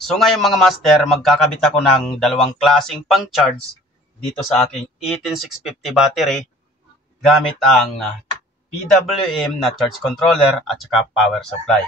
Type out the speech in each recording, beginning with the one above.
So ngayon mga master, magkakabit ako ng dalawang klaseng pang-charge dito sa aking 18650 battery gamit ang PWM na charge controller at saka power supply.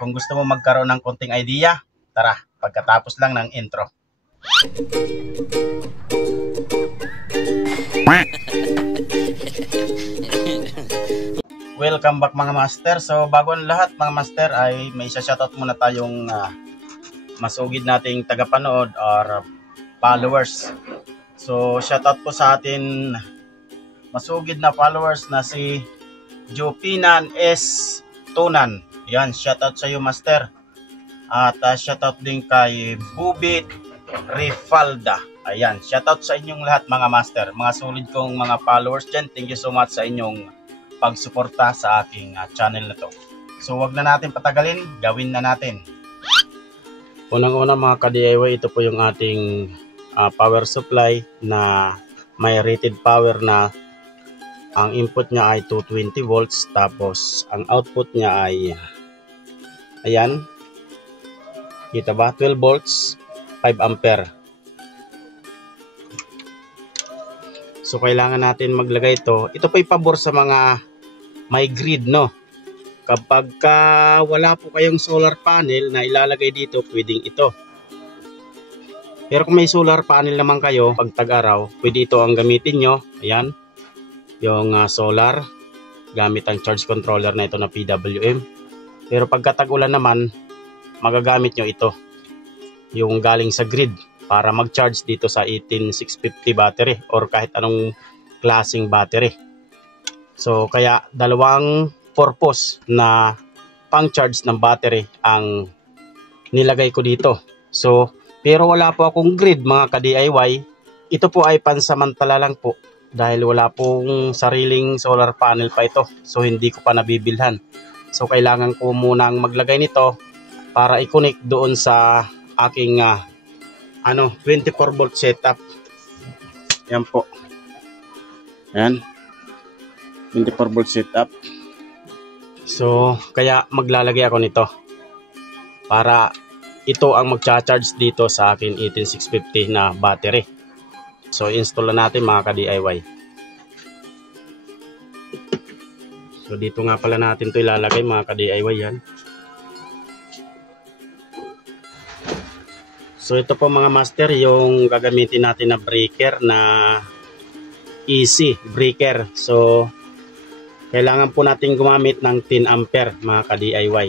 Kung gusto mo magkaroon ng konting idea, tara, pagkatapos lang ng intro. Welcome back mga master. So bago ang lahat mga master ay may isa-shoutout muna tayong masugid nating tagapanood or followers. So shoutout po sa atin masugid na followers na si Jopinan S. Tunan. Yan, shoutout sa iyo master. At shoutout din kay Bubit Rifalda. Ayan, shoutout sa inyong lahat mga master. Mga solid kong mga followers dyan. Thank you so much sa inyong pagsuporta sa aking channel na to. So wag na natin patagalin, gawin na natin. Unang-una mga ka-DIY, ito po yung ating power supply na may rated power na ang input niya ay 220 volts tapos ang output niya ay ayan, kita ba, 12 volts 5 ampere. So kailangan natin maglagay ito po pabor sa mga may grid, no? Kapag wala po kayong solar panel na ilalagay dito, pwedeng ito. Pero kung may solar panel naman kayo, pag tag-araw, pwede ito ang gamitin nyo. Ayan, yung solar, gamit ang charge controller na ito na PWM. Pero pagka tag-ulan naman, magagamit nyo ito, yung galing sa grid, para mag-charge dito sa 18650 battery or kahit anong klaseng battery. So kaya dalawang purpose na pang-charge ng battery ang nilagay ko dito. So pero wala po akong grid mga ka-DIY. Ito po ay pansamantala lang po dahil wala pong sariling solar panel pa ito. So hindi ko pa nabibilhan. So kailangan ko munang maglagay nito para i-connect doon sa aking 24 volt setup. Yan po. Yan. 24 volt setup. So kaya maglalagay ako nito para ito ang magcha-charge dito sa akin 18650 na battery. So install na natin mga ka-DIY. So dito nga pala natin ito ilalagay mga ka-DIY yan. So ito po mga master yung gagamitin natin na breaker na easy breaker. So kailangan po natin gumamit ng 10 ampere mga ka-DIY.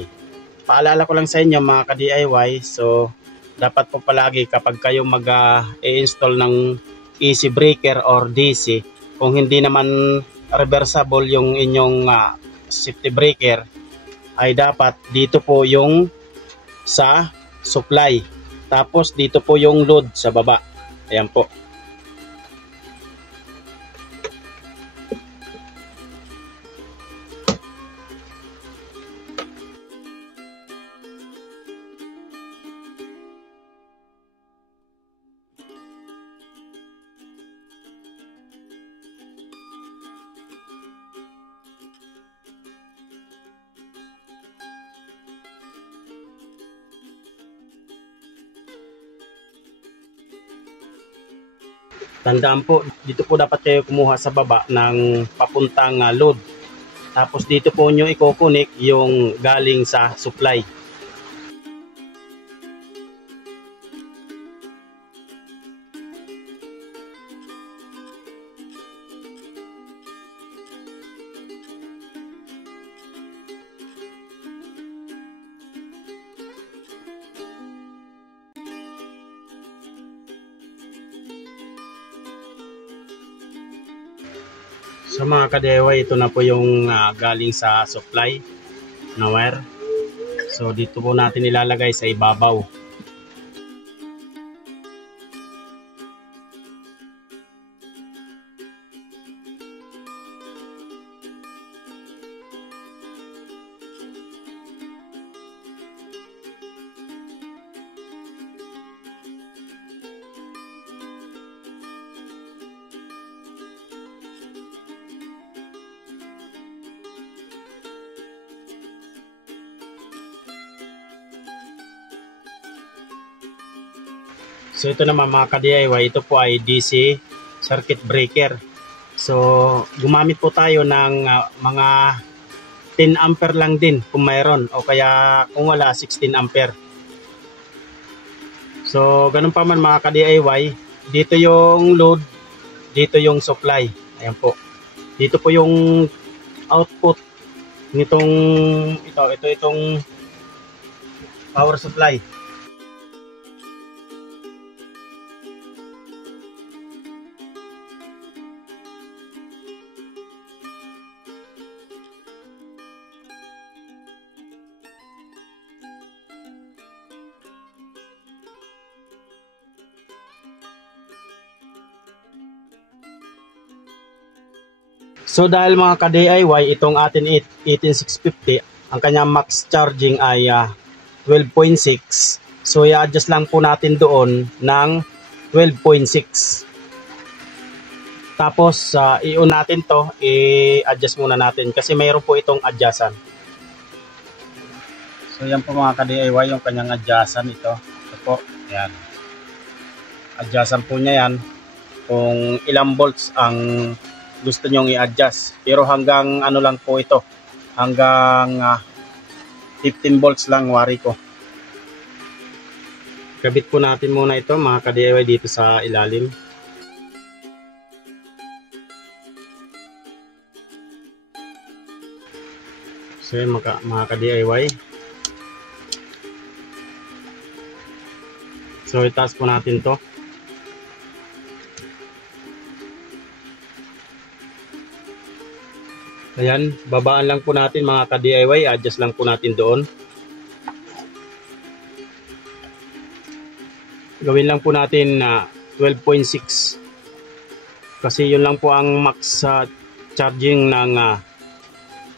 Paalala ko lang sa inyo mga ka-DIY, so dapat po palagi kapag kayo mag-i-install ng easy breaker or DC, kung hindi naman reversible yung inyong safety breaker, ay dapat dito po yung sa supply. Tapos dito po yung load sa baba. Ayan po. Tandaan po, dito po dapat kayo kumuha sa baba ng papuntang load. Tapos dito po nyo i-connect yung galing sa supply. So mga ka-DIY, ito na po yung galing sa supply na wire. So dito po natin ilalagay sa ibabaw. So ito naman mga ka-DIY, ito po ay DC circuit breaker. So gumamit po tayo ng mga 10 ampere lang din kung mayroon, o kaya kung wala 16 ampere. So ganun pa man mga ka-DIY, dito yung load, dito yung supply. Ayan po. Dito po yung output nitong itong power supply. So dahil mga ka-DIY, itong atin 18650, ang kanyang max charging ay 12.6. So i-adjust lang po natin doon ng 12.6. Tapos i-on natin to, i-adjust muna natin kasi mayroon po itong adjustan. So yan po mga ka-DIY yung kanyang adjustan ito. Ito po, yan. Adjustan po niya yan kung ilang volts ang gusto nyong i-adjust. Pero hanggang ano lang po ito, hanggang 15 volts lang wari ko. Kabit po natin muna ito mga ka-DIY dito sa ilalim. So yun mga ka-DIY. So itaas po natin to. Ayan, babaan lang po natin mga ka-DIY, adjust lang po natin doon. Gawin lang po natin na 12.6 kasi yun lang po ang max charging ng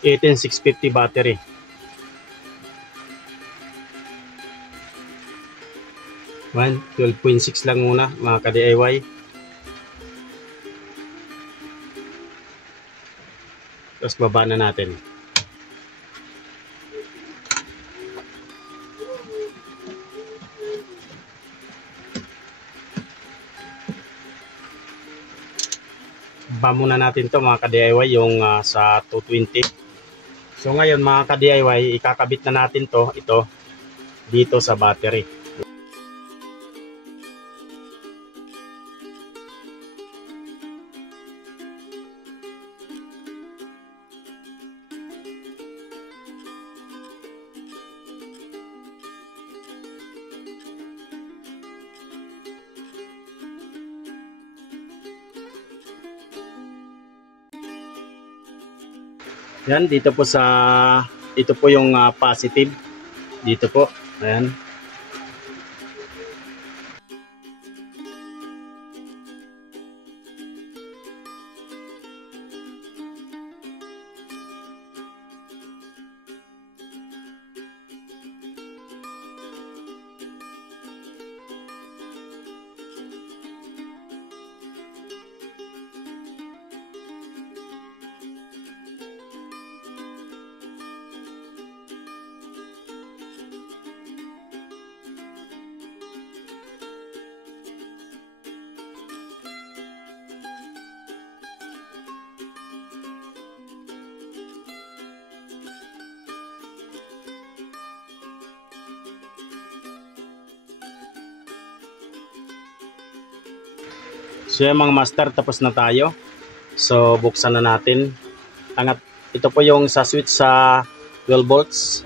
18650 battery. Ayan, 12.6 lang muna mga ka-DIY. Tapos baba na natin. Baba muna natin to mga ka-DIY yung sa 220. So ngayon mga ka-DIY, ikakabit na natin to, ito dito sa battery. Yan, dito po sa, ito po yung positive. Dito po, ayan. So yung mga master, tapos na tayo. So buksan na natin. Ito po yung sa switch sa 12 volts.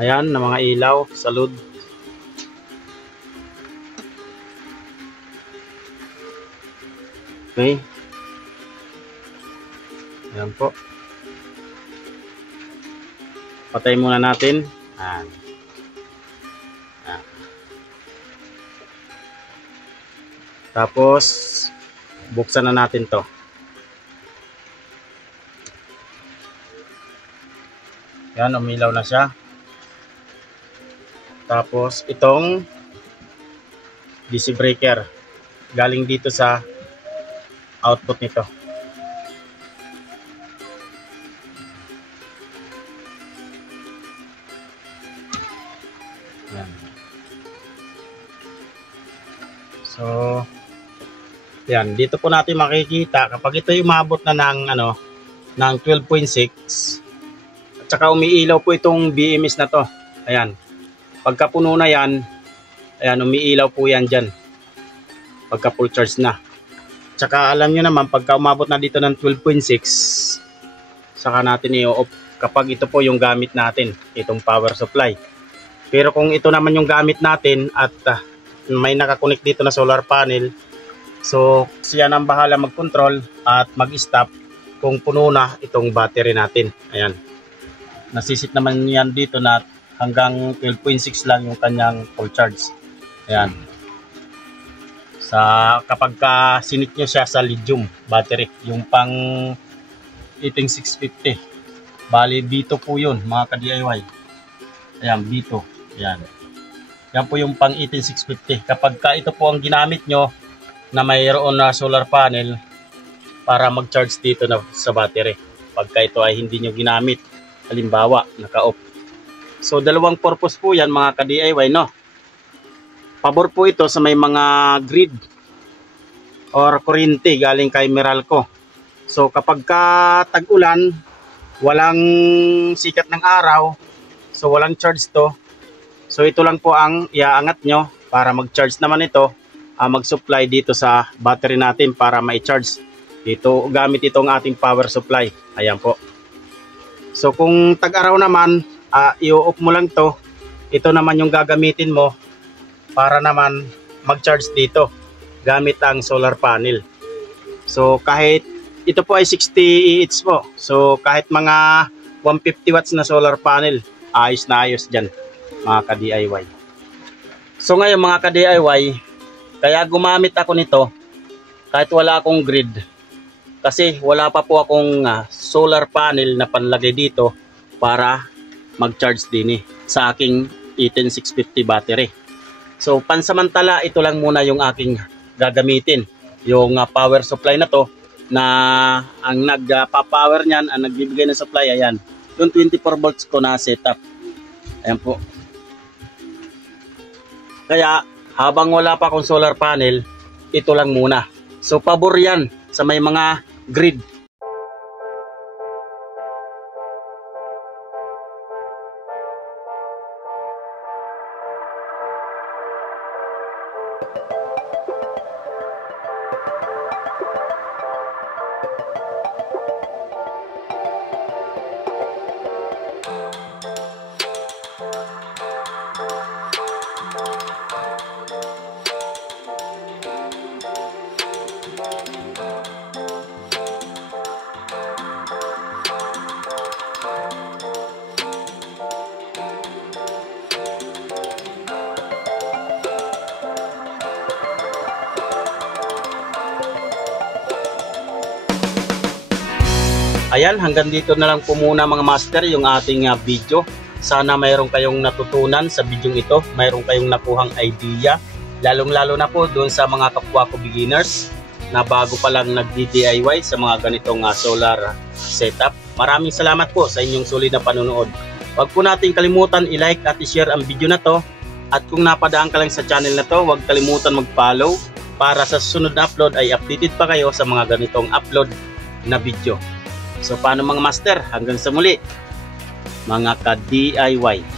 Ayan, na mga ilaw sa load. Okay. Ayan po. Patay muna natin. Ayan. Tapos buksan na natin to. Yan, umilaw na siya. Tapos itong DC breaker galing dito sa output nito. Yan. So, yan. Dito po natin makikita kapag ito yung umabot na ng, ng 12.6 at saka umiilaw po itong BMS na to. Ayan. Pagka puno na yan, ayan, umiilaw po yan dyan. Pagka full charge na. Tsaka alam nyo naman, pagka umabot na dito ng 12.6, saka natin i-off kapag ito po yung gamit natin, itong power supply. Pero kung ito naman yung gamit natin at may nakakonect dito na solar panel, so siya nang bahala mag-control at mag-stop kung puno na itong battery natin. Ayan. Nasisit naman yan dito na hanggang 12.6 lang yung kanyang full charge. Ayan. Kapag sinit nyo siya sa lithium battery, yung pang 18650, bali B2 po yun mga ka-DIY. Ayan, B2. Ayan. Yan po yung pang 18650. Kapag ito po ang ginamit nyo na mayroon na solar panel para mag-charge dito na sa battery, pagka ito ay hindi nyo ginamit, halimbawa naka-off. So dalawang purpose po yan mga ka-DIY, no? Pabor po ito sa may mga grid or kuryente galing kay Meralco. So kapag tag-ulan, walang sikat ng araw, so walang charge to. So ito lang po ang iaangat nyo para mag-charge naman ito, mag-supply dito sa battery natin para ma-charge. Dito gamit itong ating power supply. Ayan po. So kung tag-araw naman, i-off mo lang to. Ito naman yung gagamitin mo para naman mag-charge dito gamit ang solar panel. So kahit ito po ay 60 EH po. So kahit mga 150 watts na solar panel, ayos na ayos dyan mga ka-DIY. So ngayon mga ka-DIY, kaya gumamit ako nito kahit wala akong grid. Kasi wala pa po akong solar panel na panlagay dito para mag-charge din sa aking 18650 battery. So pansamantala, ito lang muna yung aking gagamitin. Yung power supply na to, na ang nagpa-power niyan, ang nagbibigay ng supply, ayan. Yung 24 volts ko na setup. Ayan po. Kaya habang wala pa akong solar panel, ito lang muna. So pabor yan sa may mga grid. Ayan, hanggang dito na lang po muna mga master yung ating video. Sana mayroon kayong natutunan sa video ito, mayroon kayong nakuhang idea, lalong-lalo na po doon sa mga kapwa ko beginners na bago pa lang nag-DIY sa mga ganitong solar setup. Maraming salamat po sa inyong solid na panonood. Huwag po natin kalimutan i-like at i-share ang video na to. At kung napadaan ka lang sa channel na to, huwag kalimutan mag-follow para sa susunod na upload ay updated pa kayo sa mga ganitong upload na video. So paano mga master, hanggang sa muli mga ka-DIY.